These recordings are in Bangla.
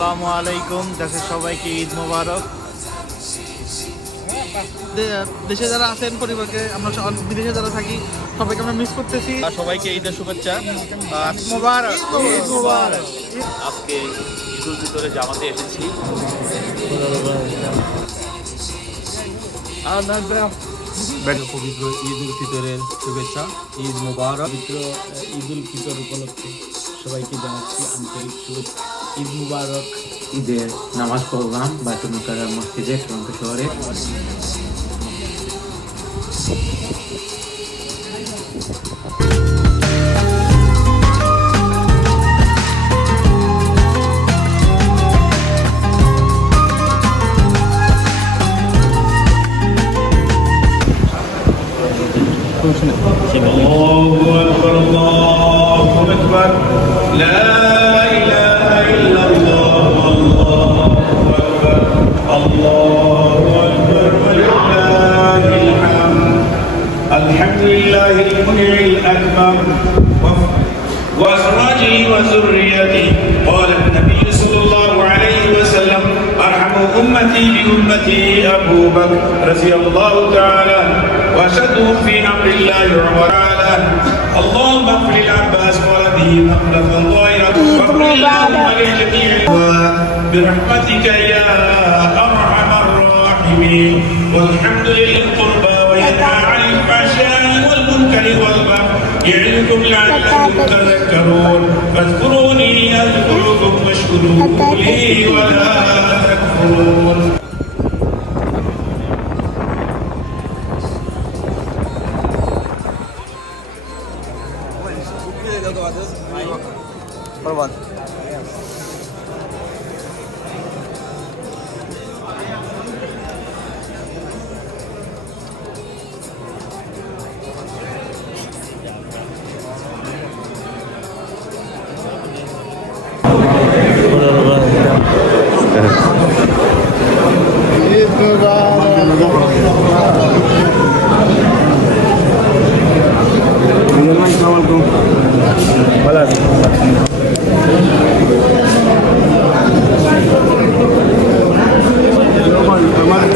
আসসালামু আলাইকুম। দেশের সবাইকে ঈদ মোবারক। দেশে যারা আছেন পরিবারকে আমরা বিদেশে যারা থাকি সবাইকে আমরা মিস করতেছি। আর সবাইকে ঈদের শুভেচ্ছা। আর মোবারক। ঈদ মোবারক। আজকে ঈদ উল ফিতরে জামাতে এসেছি। পবিত্র ঈদ উল ফিতরের শুভেচ্ছা ঈদ মোবারক। পবিত্র ঈদ উল ফিতর উপলক্ষে সবাইকে জানাচ্ছি আন্তরিক শুভেচ্ছা। ঈদ মুবারক ঈদের নামাজ পড়লাম বাইতুল মুকাররম মসজিদে টরন্টো শহরে Allahu Ekber, Allahu Ekber. La الحمد لله المنع الأكبر. وأزواجه وذريته. قال النبي صلى الله عليه وسلم أرحم أمتي بأمتي أبو بكر رضي الله تعالى وأشدهم في أمر الله عمر اللهم اغفر للعباس ولده مخلفا ظاهرا واغفر اللهم لجميع برحمتك يا أرحم الراحمين. والحمد للقربى وينهى عن الفحشاء والمنكر والبغي يعظكم لعلكم تذكرون. فاذكروني أذكركم واشكروا لي ولا تكفرون. Kalau kemarin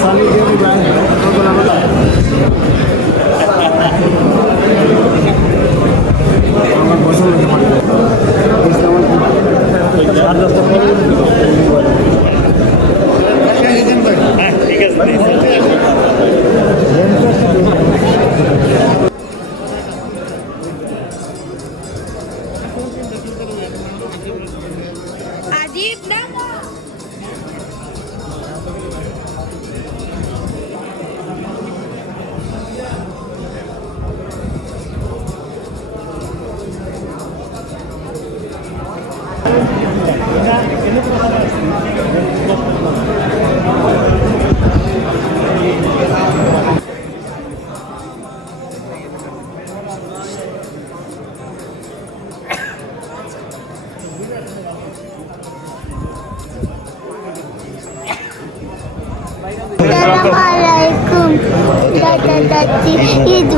Eid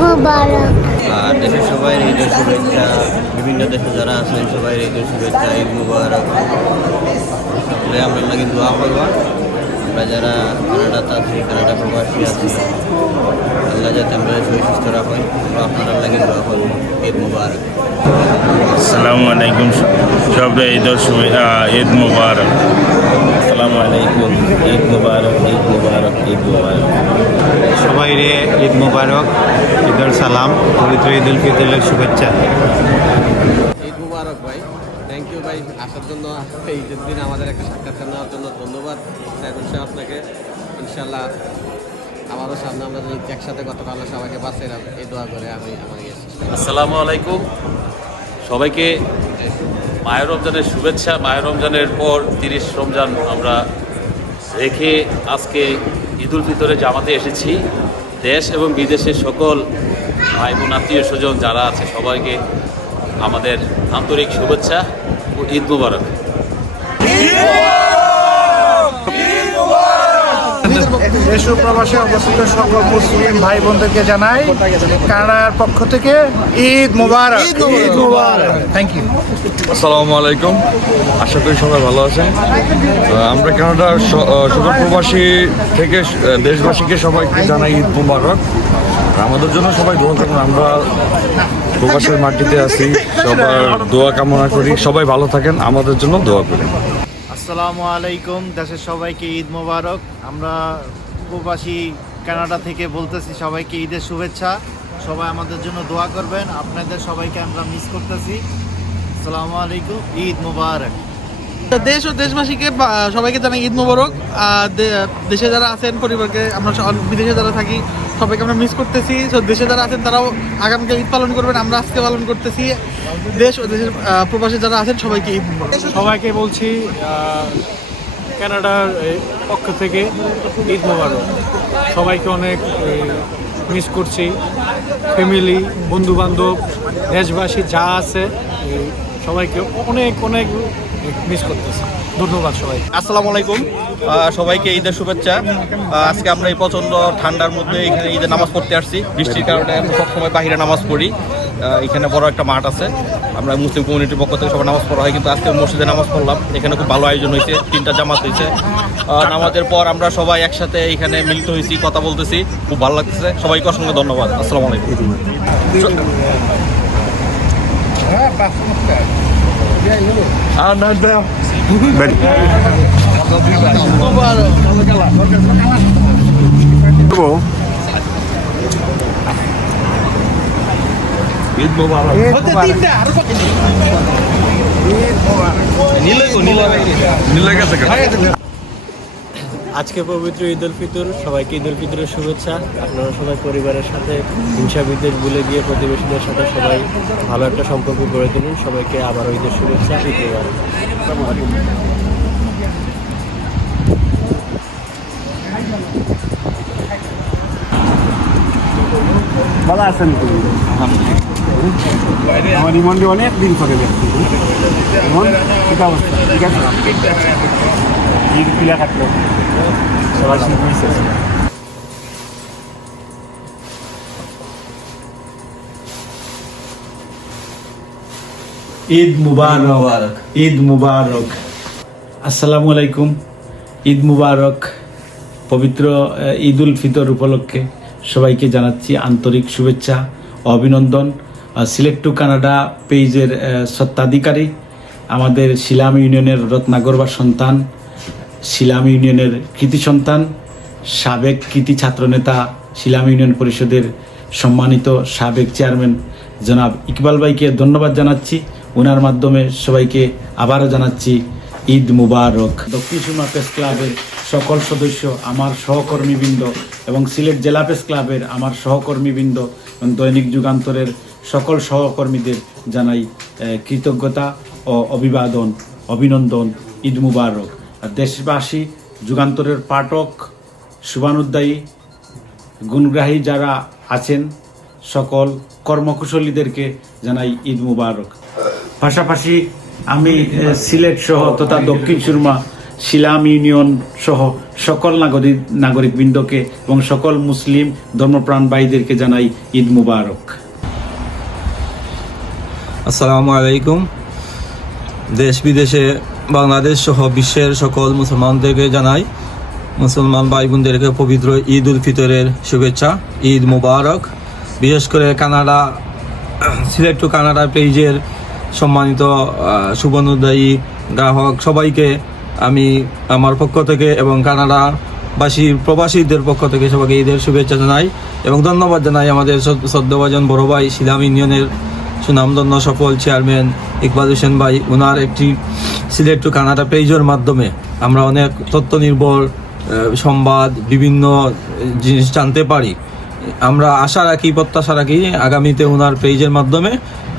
আর দেশের সবাই ঈদের শুভেচ্ছা, বিভিন্ন দেশে যারা আছেন সবাই ঈদের শুভেচ্ছা, ঈদ মুবারক। সকলে আমরা লাগে দোয়া করবা। আমরা যারা কানাডাতে আছি, কানাডা প্রবাসী আছি, আল্লাহ যাতে আমরা শরীর সুস্থ রাখেন। আমরা আপনারা লাগে দোয়া করব। ঈদ মুবারক। আসসালামু আলাইকুম। সব ঈদের শুভেচ্ছা ঈদ মুবারক। আসসালামু আলাইকুম। ঈদ মুবারক ঈদ মুবারক ঈদ মুবারক। সবাই রে ঈদ মুবারক ঈদুল সালাম পবিত্র ঈদ উল ফিতরের শুভেচ্ছা। ঈদ মুবারক ভাই। থ্যাংক ইউ ভাই। আসার জন্য এই ঈদের দিন আমাদের একটা সাক্ষাৎকার নেওয়ার জন্য ধন্যবাদ। সাইদুল সাহেব আপনাকে। ইনশাল্লাহ আমারও সামনে আমরা যদি একসাথে গতকাল আল্লাহ সবাইকে বাঁচিয়ে রাখব এই দোয়া করে আমি আমার। আসসালামু আলাইকুম। সবাইকে মায়ের রমজানের শুভেচ্ছা মায়ের রমজানের পর তিরিশ রমজান আমরা রেখে আজকে ঈদ উল ফিতরে জামাতে এসেছি। দেশ এবং বিদেশের সকল ভাই বোন আত্মীয় স্বজন যারা আছে সবাইকে আমাদের আন্তরিক শুভেচ্ছা ও ঈদ মুবারক। দেশ প্রবাসে অবস্থিত সকল মুসলিম ভাই বোনদেরকে জানাই কানাডার পক্ষ থেকে ঈদ মুবারক। ঈদ মুবারক। থ্যাংক ইউ আসসালামু আলাইকুম। আশা করি সবাই ভালো আছেন। আমরা কানাডার সকল প্রবাসী থেকে দেশবাসীকে সবাইকে জানাই ঈদ মুবারক। আমাদের জন্য সবাই দোয়া করুন আমরা প্রবাসের মাটিতে আছি, সবার দোয়া কামনা করি, সবাই ভালো থাকেন, আমাদের জন্য দোয়া করি। আসসালামু আলাইকুম, দেশের সবাইকে ঈদ মোবারক। আমরা প্রবাসী কানাডা থেকে বলতেছি, সবাইকে ঈদের শুভেচ্ছা। সবাই আমাদের জন্য দোয়া করবেন, আপনাদের সবাইকে আমরা মিস করতেছি। আসসালামু আলাইকুম ঈদ মুবারক। দেশ ও দেশবাসীকে সবাইকে জানাই ঈদ মোবারক। দেশে যারা আছেন পরিবারকে আমরা স- বিদেশে যারা থাকি সবাইকে আমরা মিস করতেছি। তো দেশে যারা আছেন তারাও আগামীকাল ঈদ পালন করবেন আমরা আজকে পালন করতেছি। দেশ ও দেশের প্রবাসী যারা আছেন সবাইকে ঈদ সবাইকে বলছি কানাডার পক্ষ থেকে ঈদ মোবারক। সবাইকে অনেক মিস করছি। ফ্যামিলি বন্ধু বান্ধব দেশবাসী যা আছে সবাইকে অনেক অনেক মিস করতেছি। ধন্যবাদ সবাই আসসালামু আলাইকুম। সবাইকে ঈদের শুভেচ্ছা। আজকে আমরা এই প্রচণ্ড ঠান্ডার মধ্যে এখানে ঈদের নামাজ পড়তে আসছি। বৃষ্টির কারণে সবসময় বাহিরে নামাজ পড়ি। এখানে বড় একটা মাঠ আছে। আমরা মুসলিম কমিউনিটির পক্ষ থেকে সবাই নামাজ পড়া হয়, কিন্তু আজকে মসজিদে নামাজ পড়লাম। এখানে খুব ভালো আয়োজন হয়েছে, তিনটা জামাত হয়েছে। নামাজের পর আমরা সবাই একসাথে এখানে মিলিত হয়েছি, কথা বলতেছি। খুব ভালো লাগতেছে। সবাইকে অসংখ্য ধন্যবাদ। আসসালামু আলাইকুম। Ha, parfum frère. Gel yürü. Anladım. Ben... Bu. Eid Mubarak. Eid Mubarak. Nilai kok nilai. Nilai kata kan. আজকে পবিত্র ঈদ উল ফিতর সবাইকে ঈদ উল ফিতরের শুভেচ্ছা। আপনারা সবাই পরিবারের সাথে হিংসা বিদ্বেষ ভুলে গিয়ে প্রতিবেশীদের সাথে সবাই ভালো একটা সম্পর্ক গড়ে তুলুন। সবাইকে আবারও ঈদের শুভেচ্ছা ঈদ ভালো আছেন আমার রিমন্ডে অনেক দিন পরে দেখছি ঠিক অবস্থা? ঠিক আছে? ঈদ পিলা কাটলো সবার সঙ্গে মিশে ঈদ মুবারক ঈদ মুবারক। আসসালামু আলাইকুম। ঈদ মুবারক পবিত্র ঈদ উল ফিতর উপলক্ষে সবাইকে জানাচ্ছি আন্তরিক শুভেচ্ছা অভিনন্দন। সিলেক্ট টু কানাডা পেজের আহ, স্বত্বাধিকারী আমাদের শিলাম ইউনিয়নের রত্নাগরবা সন্তান শিলাম ইউনিয়নের কৃতি সন্তান, সাবেক কৃতি ছাত্রনেতা শিলাম ইউনিয়ন পরিষদের সম্মানিত সাবেক চেয়ারম্যান জনাব ইকবাল ভাইকে ধন্যবাদ জানাচ্ছি। ওনার মাধ্যমে সবাইকে আবারও জানাচ্ছি ঈদ মুবারক। দক্ষিণ সীমা প্রেস ক্লাবের সকল সদস্য, আমার সহকর্মীবৃন্দ এবং সিলেট জেলা প্রেস ক্লাবের আমার সহকর্মীবৃন্দ এবং দৈনিক যুগান্তরের সকল সহকর্মীদের জানাই কৃতজ্ঞতা ও অভিবাদন, অভিনন্দন, ঈদ মুবারক। দেশবাসী, যুগান্তরের পাঠক শুভানুদ্দায়ী গুণগ্রাহী যারা আছেন, সকল কর্মকুশলীদেরকে জানাই ঈদ মুবারক। পাশাপাশি আমি সিলেট সহ তথা দক্ষিণ সুরমা শিলাম ইউনিয়ন সহ সকল নাগরিক নাগরিকবৃন্দকে এবং সকল মুসলিম ধর্মপ্রাণ ভাইদেরকে জানাই ঈদ মুবারক। আসসালামু আলাইকুম। দেশ বিদেশে বাংলাদেশ সহ বিশ্বের সকল মুসলমানদেরকে জানাই, মুসলমান ভাই বোনদেরকে পবিত্র ঈদ উল ফিতরের শুভেচ্ছা, ঈদ মুবারক। বিশেষ করে কানাডা সিলেক্ট টু কানাডা পেজের সম্মানিত শুভানুদায়ী গ্রাহক সবাইকে আমি আমার পক্ষ থেকে এবং কানাডাবাসী প্রবাসীদের পক্ষ থেকে সবাইকে ঈদের শুভেচ্ছা জানাই এবং ধন্যবাদ জানাই আমাদের শ্রদ্ধাভাজন বড় ভাই শিলাম ইউনিয়নের সুনামধন্য সফল চেয়ারম্যান ইকবাল হোসেন ভাই ওনার একটি সিলেক্ট টু কানাডা পেজের মাধ্যমে আমরা অনেক তথ্য নির্ভর সংবাদ, বিভিন্ন জিনিস জানতে পারি। আমরা আশা রাখি, প্রত্যাশা রাখি আগামীতে ওনার পেজের মাধ্যমে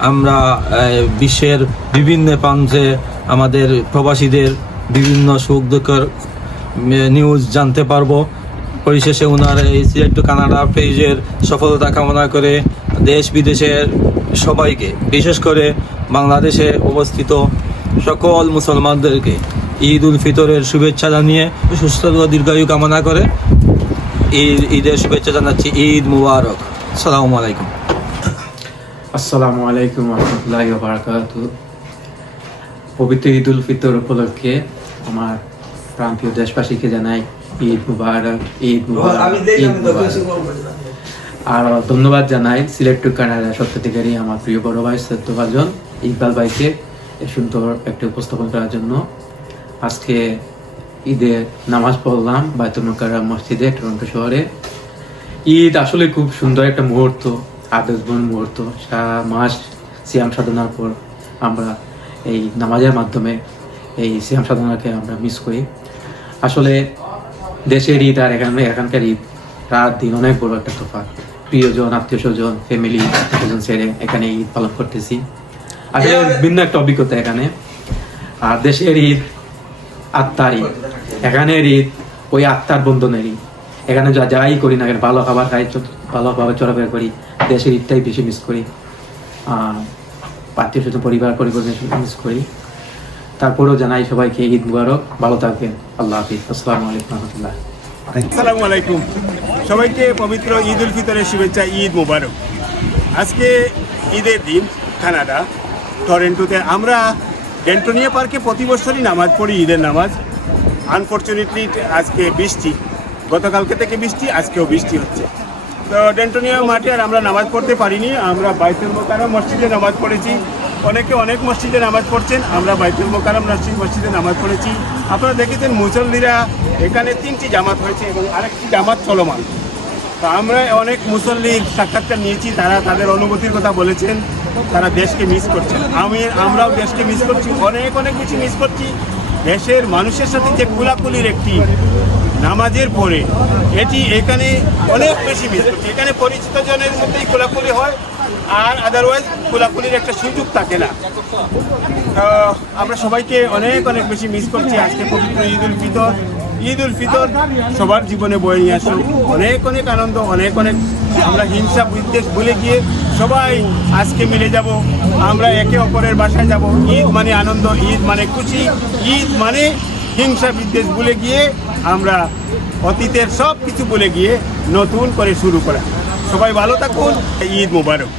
আমরা বিশ্বের বিভিন্ন প্রান্তে আমাদের প্রবাসীদের বিভিন্ন সুখ দুঃখের নিউজ জানতে পারব। পরিশেষে ওনার এই সিলেক্ট টু কানাডা পেজের সফলতা কামনা করে দেশ বিদেশের সবাইকে, বিশেষ করে বাংলাদেশে অবস্থিত সকল মুসলমানদেরকে ঈদ উল ফিতরের শুভেচ্ছা জানিয়ে সুস্থ দীর্ঘায়ু কামনা করে ঈদ ঈদের শুভেচ্ছা জানাচ্ছি। ঈদ মুবারক। সালামু আলাইকুম। আসসালামু আলাইকুম রহমতুল্লাহ বারাকাত পবিত্র ঈদ উল ফিতর উপলক্ষে আমার প্রান্তীয় দেশবাসীকে জানাই ঈদ মুবারক ঈদ মুবারক। আর ধন্যবাদ জানাই সিলেক্ট টু কানাডা সত্যাধিকারী আমার প্রিয় বড় ভাই সত্য ভাজন ইকবাল ভাইকে সুন্দর একটা উপস্থাপন করার জন্য। আজকে ঈদের নামাজ পড়লাম মুকাররম মসজিদে টরন্টো শহরে। ঈদ আসলে খুব সুন্দর একটা মুহূর্ত আবেগমন মুহূর্ত। সারা মাস সিয়াম সাধনার পর আমরা এই নামাজের মাধ্যমে এই সিয়াম সাধনাকে আমরা মিস করি। আসলে দেশের ঈদ আর এখানে এখানকার ঈদ রাত দিন অনেক বড় একটা তোফা প্রিয়জন আত্মীয় স্বজন ফ্যামিলি স্বজন ছেড়ে এখানে ঈদ পালন করতেছি। আসলে ভিন্ন একটা অভিজ্ঞতা এখানে। আর দেশের ঈদ আত্মার ঈদ। এখানের ঈদ ওই আত্মার বন্ধনের ঈদ। এখানে যা যাই করি না কেন ভালো খাবার খাই ভালোভাবে চলাফেরা করি দেশের ঈদটাই বেশি মিস করি। আত্মীয় স্বজন পরিবার পরিবার মিস করি। তারপরেও জানাই সবাইকে ঈদ মুবারক। ভালো থাকবেন। আল্লাহ হাফিজ। আসসালামু আলাইকুম রহমতুল্লাহ। আসসালামু আলাইকুম। সবাইকে পবিত্র ঈদ উল ফিতরের শুভেচ্ছা, ঈদ মোবারক। আজকে ঈদের দিন, কানাডা, টরেন্টোতে আমরা ডেন্টোনিয়া পার্কে প্রতি বছরই নামাজ পড়ি, ঈদের নামাজ। আনফর্চুনেটলি আজকে বৃষ্টি, গতকালকে থেকে বৃষ্টি, আজকেও বৃষ্টি হচ্ছে। তো ডেন্টোনিয়া মাঠে আর আমরা নামাজ পড়তে পারিনি, আমরা বাইতুল মোকারম মসজিদে নামাজ পড়েছি। অনেকে অনেক মসজিদে নামাজ পড়ছেন, আমরা বাইতুল মোকারম মসজিদ মসজিদে নামাজ পড়েছি। আপনারা দেখেছেন মুসল্লিরা এখানে তিনটি জামাত হয়েছে এবং আরেকটি জামাত চলমান। তো আমরা অনেক মুসল্লির সাক্ষাৎকার নিয়েছি, তারা তাদের অনুভূতির কথা বলেছেন, তারা দেশকে মিস করছেন। আমি, আমরাও দেশকে মিস করছি, অনেক অনেক কিছু মিস করছি। দেশের মানুষের সাথে যে কুলাকুলির একটি নামাজের পরে, এটি এখানে অনেক বেশি মিস করছি। এখানে পরিচিত জনের মধ্যেই কোলাকুলি হয় আর আদারওয়াইজ কোলাকুলির একটা সুযোগ থাকে না। আমরা সবাইকে অনেক অনেক বেশি মিস করছি আজকে পবিত্র ঈদ উল ফিতর। ঈদ উল ফিতর সবার জীবনে বয়ে নিয়ে আসুক অনেক অনেক আনন্দ, অনেক অনেক। আমরা হিংসা, বিদ্বেষ ভুলে গিয়ে সবাই আজকে মিলে যাব। আমরা একে অপরের বাসায় যাব। ঈদ মানে আনন্দ, ঈদ মানে খুশি, ঈদ মানে হিংসা, বিদ্বেষ ভুলে গিয়ে আমরা অতীতের সব কিছু ভুলে গিয়ে নতুন করে শুরু করা। সবাই ভালো থাকুন। ঈদ মোবারক।